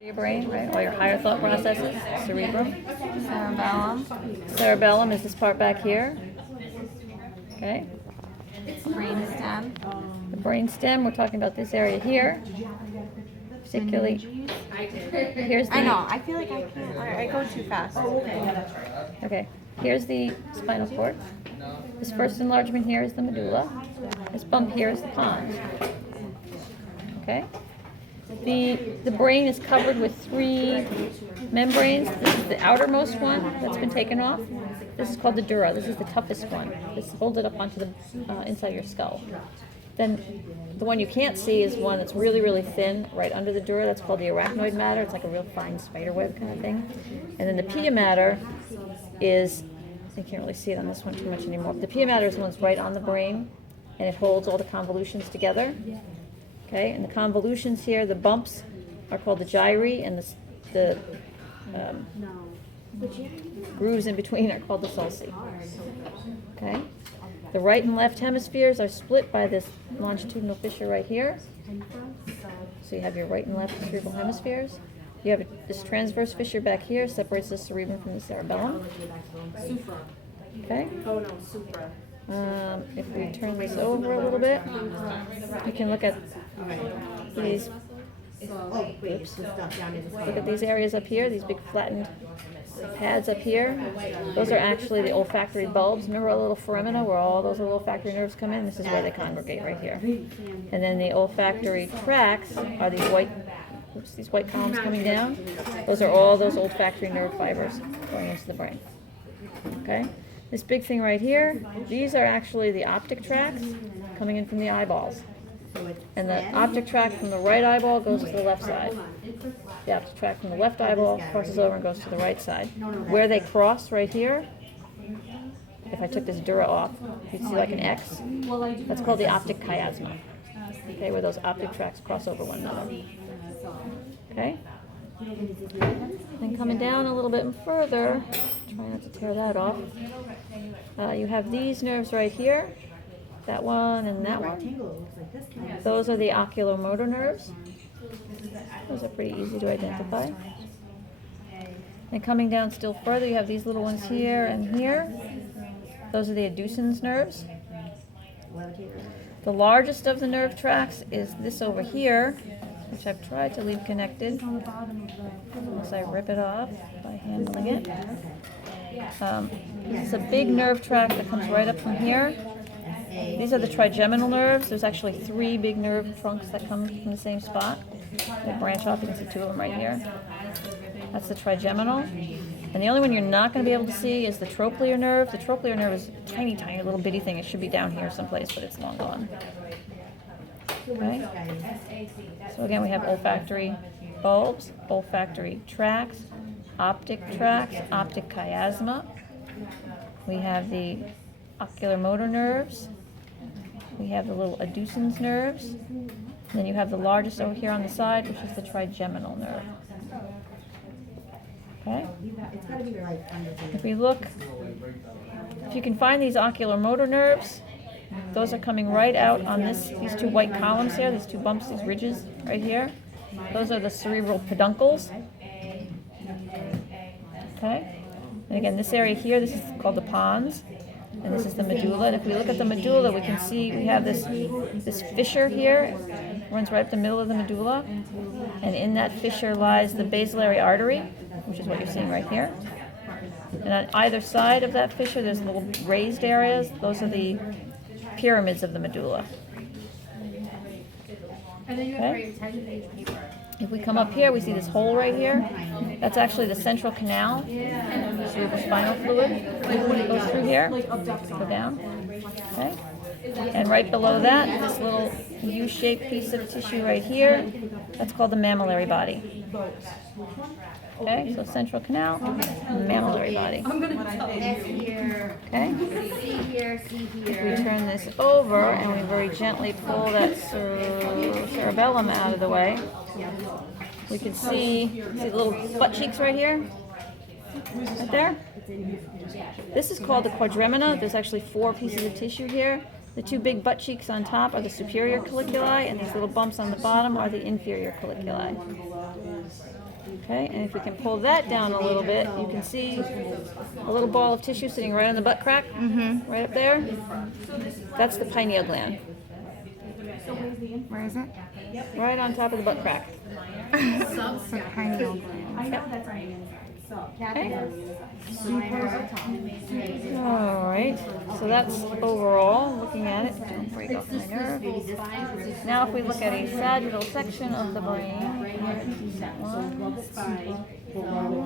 Your brain, right? All your higher thought processes, cerebrum. Cerebellum. Cerebellum is this part back here. Okay. Brainstem. The brain stem, we're talking about this area here. Particularly, here's the... I know, I feel like I can't, I go too fast. Okay, here's the spinal cord. This first enlargement here is the medulla. This bump here is the pons. Okay? The brain is covered with three membranes. This is the outermost one that's been taken off. This is called the dura. This is the toughest one. This holds it up onto the inside your skull. Then the one you can't see is one that's really, really thin right under the dura. That's called the arachnoid matter. It's like a real fine spider web kind of thing. And then the pia mater is, you can't really see it on this one too much anymore. The pia mater is the one that's right on the brain, and it holds all the convolutions together. Okay, and the convolutions here, the bumps, are called the gyri, and the grooves in between are called the sulci. Okay, the right and left hemispheres are split by this longitudinal fissure right here. So you have your right and left cerebral hemispheres. You have this transverse fissure back here, separates the cerebrum from the cerebellum. Okay. If we turn this over a little bit, you can look at these. Oops. Look at these areas up here, these big flattened pads up here. Those are actually the olfactory bulbs. Remember our little foramina where all those little olfactory nerves come in? This is where they congregate right here. And then the olfactory tracts are these white columns coming down. Those are all those olfactory nerve fibers going into the brain. Okay? This big thing right here, these are actually the optic tracts coming in from the eyeballs. And the optic tract from the right eyeball goes to the left side. The optic tract from the left eyeball crosses over and goes to the right side. Where they cross right here, if I took this dura off, you'd see like an X. That's called the optic chiasma. Okay, where those optic tracts cross over one another. Okay? Then coming down a little bit further, try not to tear that off. You have these nerves right here, that one and that one. Those are the oculomotor nerves. Those are pretty easy to identify. And coming down still further, you have these little ones here and here. Those are the adducens nerves. The largest of the nerve tracts is this over here, which I've tried to leave connected, unless I rip it off by handling it. It's a big nerve tract that comes right up from here. These are the trigeminal nerves. There's actually three big nerve trunks that come from the same spot. They branch off. You can see two of them right here. That's the trigeminal. And the only one you're not going to be able to see is the trochlear nerve. The trochlear nerve is a tiny, tiny little bitty thing. It should be down here someplace, but it's long gone. Okay. So again, we have olfactory bulbs, olfactory tracts, optic chiasma. We have the oculomotor nerves. We have the little adducens nerves. And then you have the largest over here on the side, which is the trigeminal nerve. Okay? If we look, if you can find these oculomotor nerves, those are coming right out on these two white columns here, these two bumps, these ridges right here. Those are the cerebral peduncles. Okay? And again, this area here, this is called the pons. And this is the medulla. And if we look at the medulla, we can see we have this fissure here. It runs right up the middle of the medulla. And in that fissure lies the basilar artery, which is what you're seeing right here. And on either side of that fissure, there's little raised areas. Those are the pyramids of the medulla. Okay. If we come up here, we see this hole right here. That's actually the central canal, cerebrospinal fluid. It goes through here, go down. Okay. And right below that, this little U-shaped piece of tissue right here, that's called the mammillary body. Okay, so central canal, mammillary body. Okay? If we turn this over and we very gently pull that cerebellum out of the way, we can see the little butt cheeks right here? Right there? This is called the quadremina. There's actually 4 pieces of tissue here. The 2 big butt cheeks on top are the superior colliculi, and these little bumps on the bottom are the inferior colliculi. Okay, and if we can pull that down a little bit, you can see a little ball of tissue sitting right on the butt crack, right up there. That's the pineal gland, Where is it? right on top of the butt crack. The pineal gland. Okay. All right, so that's overall, looking at it, don't break off my nerve. Now if we look at a sagittal section of the brain, that one.